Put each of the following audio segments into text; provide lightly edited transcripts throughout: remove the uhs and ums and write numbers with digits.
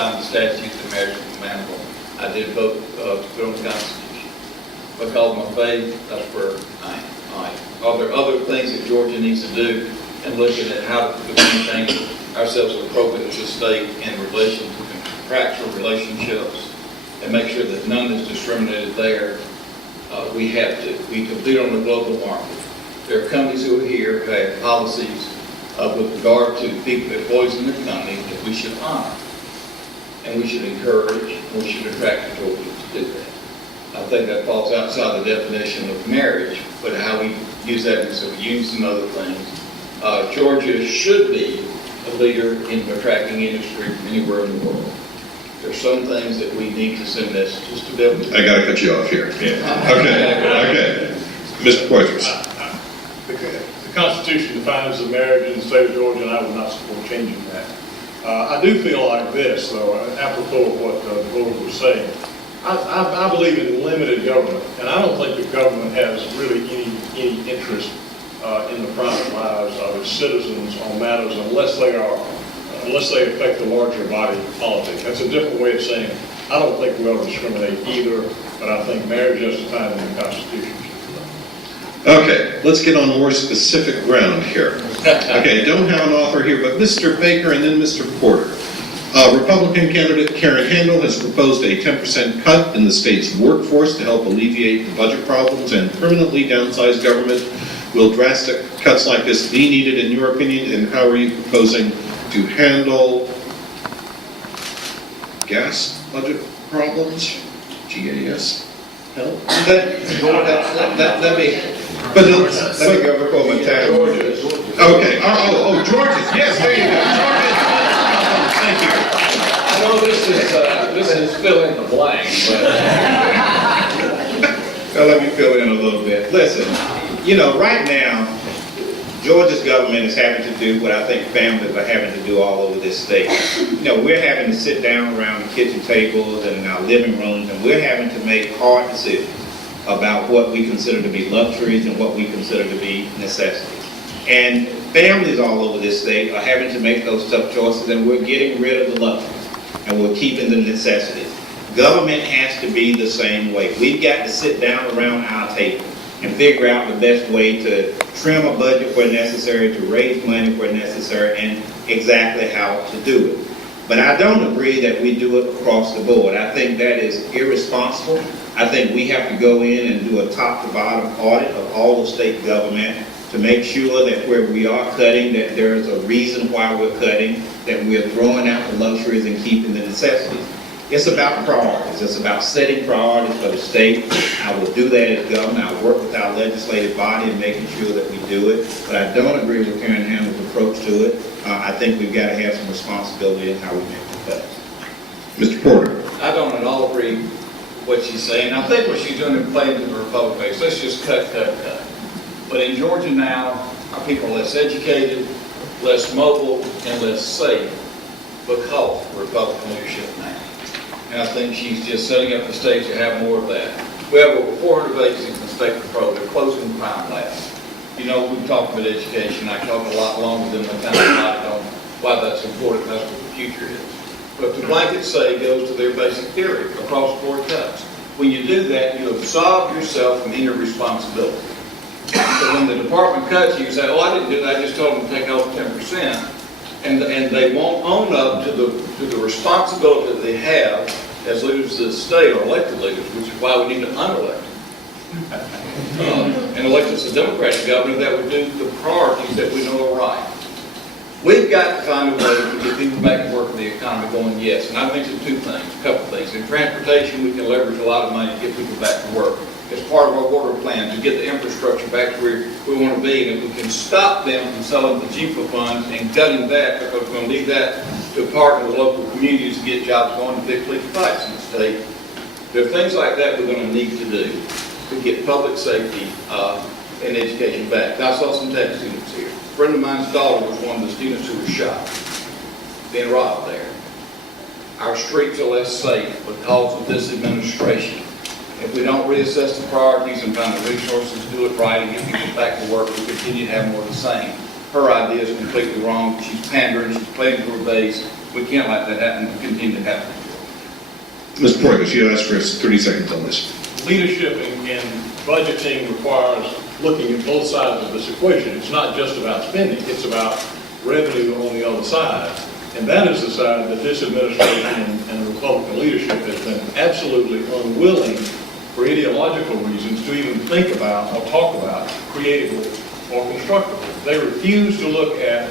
sign the statute that marriage is commandable. I did vote to put on the Constitution. Because of my faith, that's where I am. All right. Are there other things that Georgia needs to do in looking at how to maintain ourselves appropriate as a state in relation to contractual relationships and make sure that none is discriminated there? We have to. We compete on the global market. There are companies who are here who have policies with regard to people, employees in the company that we should honor. And we should encourage, and we should attract employees to do that. I think that falls outside the definition of marriage, but how we use that in some unions and other things. Georgia should be a leader in attracting industry from anywhere in the world. There's some things that we need to send messages to build. I got to cut you off here. Yeah. Okay. Mr. Poitras. The Constitution defines the marriage in the state of Georgia, and I would not support changing that. I do feel like this, though, apropos of what the voter was saying. I believe in limited government, and I don't think the government has really any interest in the private lives of its citizens on matters unless they affect the larger body politic. That's a different way of saying I don't think we ought to discriminate either, but I think marriage as defined in the Constitution. Okay, let's get on more specific ground here. Okay, don't have an author here, but Mr. Baker and then Mr. Porter. Republican candidate Karen Handel has proposed a 10% cut in the state's workforce to help alleviate the budget problems and permanently downsize government. Will drastic cuts like this be needed in your opinion, and how are you proposing to handle gas budget problems? GAS? Help? Let me go before my time. Okay. George's. Yes, there you go. Thank you. I know this is fill in the blank, but well, let me fill in a little bit. Listen, right now, Georgia's government is having to do what I think families are having to do all over this state. We're having to sit down around the kitchen tables and in our living rooms, and we're having to make hard decisions about what we consider to be luxuries and what we consider to be necessities. And families all over this state are having to make those tough choices, and we're getting rid of the luxuries, and we're keeping the necessities. Government has to be the same way. We've got to sit down around our table and figure out the best way to trim a budget where necessary, to raise money where necessary, and exactly how to do it. But I don't agree that we do it across the board. I think that is irresponsible. I think we have to go in and do a top-to-bottom audit of all the state government to make sure that where we are cutting, that there's a reason why we're cutting, that we're throwing out the luxuries and keeping the necessities. It's about priorities. It's about setting priorities for the state. I will do that as governor. I'll work with our legislative body and making sure that we do it. But I don't agree with Karen Handel's approach to it. I think we've got to have some responsibility in how we make the cuts. Mr. Porter. I don't at all agree with what she's saying. I think what she's doing is playing to the Republican base. Let's just cut. But in Georgia now, our people are less educated, less mobile, and less safe because of Republican leadership now. And I think she's just setting up the stage to have more of that. We have over 400 vacancies in the state patrol. They're closing crime labs. We've talked about education. I talk a lot longer than the time allotted on why that's important. That's what the future is. But the blanket say goes to their basic theory, across the board cuts. When you do that, you absolve yourself from any responsibility. So when the department cuts you, say, I didn't do that, I just told them to take over 10%. And they won't own up to the responsibility that they have as leaders of the state or elected leaders, which is why we need to unelect and elect us a Democratic governor that would do the priorities that we know are right. We've got to find a way to get people back to work in the economy going, yes. And I mentioned a couple things. In transportation, we can leverage a lot of money to get people back to work. As part of our water plan to get the infrastructure back to where we want to be. And if we can stop them from selling the GEPA funds and cutting that, because we're going to need that to partner with local communities to get jobs going to fix leak pipes in the state. There are things like that we're going to need to do to get public safety and education back. I saw some tech students here. A friend of mine's daughter was one of the students who was shot, being robbed there. Our streets are less safe because of this administration. If we don't reassess the priorities and find the resources to do it right and get people back to work, we continue to have more of the same. Her idea is completely wrong. She's pandering, she's playing to her base, We can't let that happen, continue to happen. Mr. Porteous, you asked for 30 seconds on this. Leadership in budgeting requires looking at both sides of this equation. It's not just about spending, it's about revenue on the other side. And that is the side that this administration and the Republican leadership has been absolutely unwilling, for ideological reasons, to even think about or talk about creatively or constructively. They refuse to look at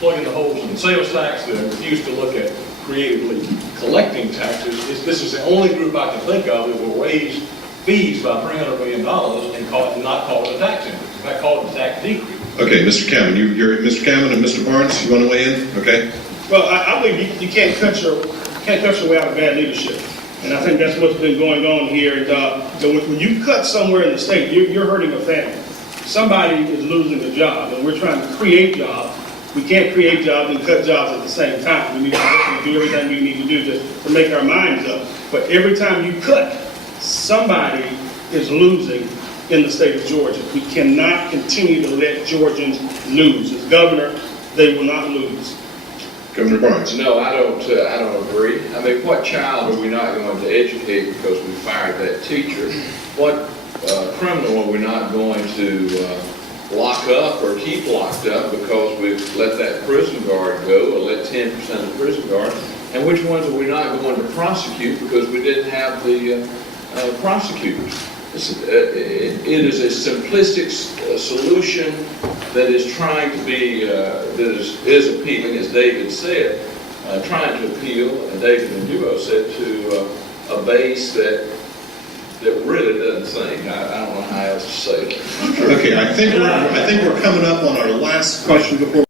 plugging the holes in the sales tax. They refuse to look at creatively collecting taxes. This is the only group I can think of that will raise fees by $300 million and not call it a tax increase. In fact, call it a tax decrease. Okay, Mr. Cameron, you're Mr. Cameron and Mr. Barnes, you want to weigh in? Okay. Well, I believe you can't cut your way out of bad leadership, and I think that's what's been going on here. And when you cut somewhere in the state, you're hurting a family. Somebody is losing a job, and we're trying to create jobs. We can't create jobs and cut jobs at the same time. We need to do everything we need to do to make our minds up. But every time you cut, somebody is losing in the state of Georgia. We cannot continue to let Georgians lose. As governor, they will not lose. Governor Barnes. No, I don't agree. I mean, what child are we not going to educate because we fired that teacher? What criminal are we not going to lock up or keep locked up because we've let that prison guard go, or let 10% of the prison guard? And which ones are we not going to prosecute because we didn't have the prosecutors? It is a simplistic solution that is trying to be, that is appealing, as David said, trying to appeal, and David and Duo said, to a base that really doesn't think. I don't know how else to say it. Okay, I think we're coming up on our last question before